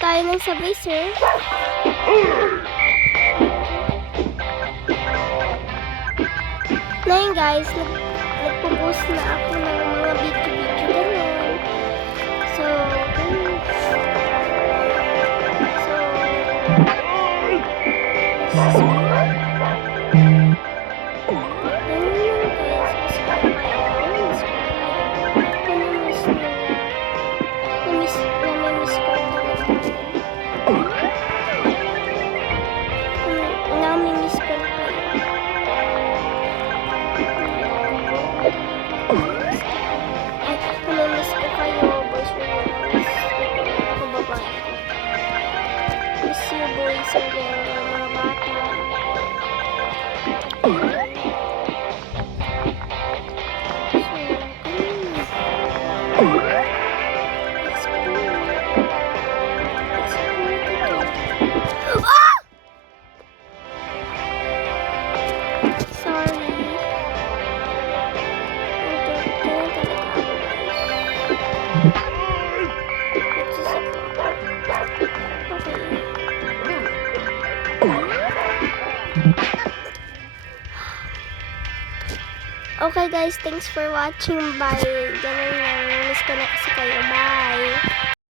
tayo ng sabay, sir. Ngayon guys, nagpo-post na ako ng mga video-video ganun. So, boys or mga bata. Okay guys, thanks for watching. Bye. Ganun lang. Miss ko na kasi kayo. Bye.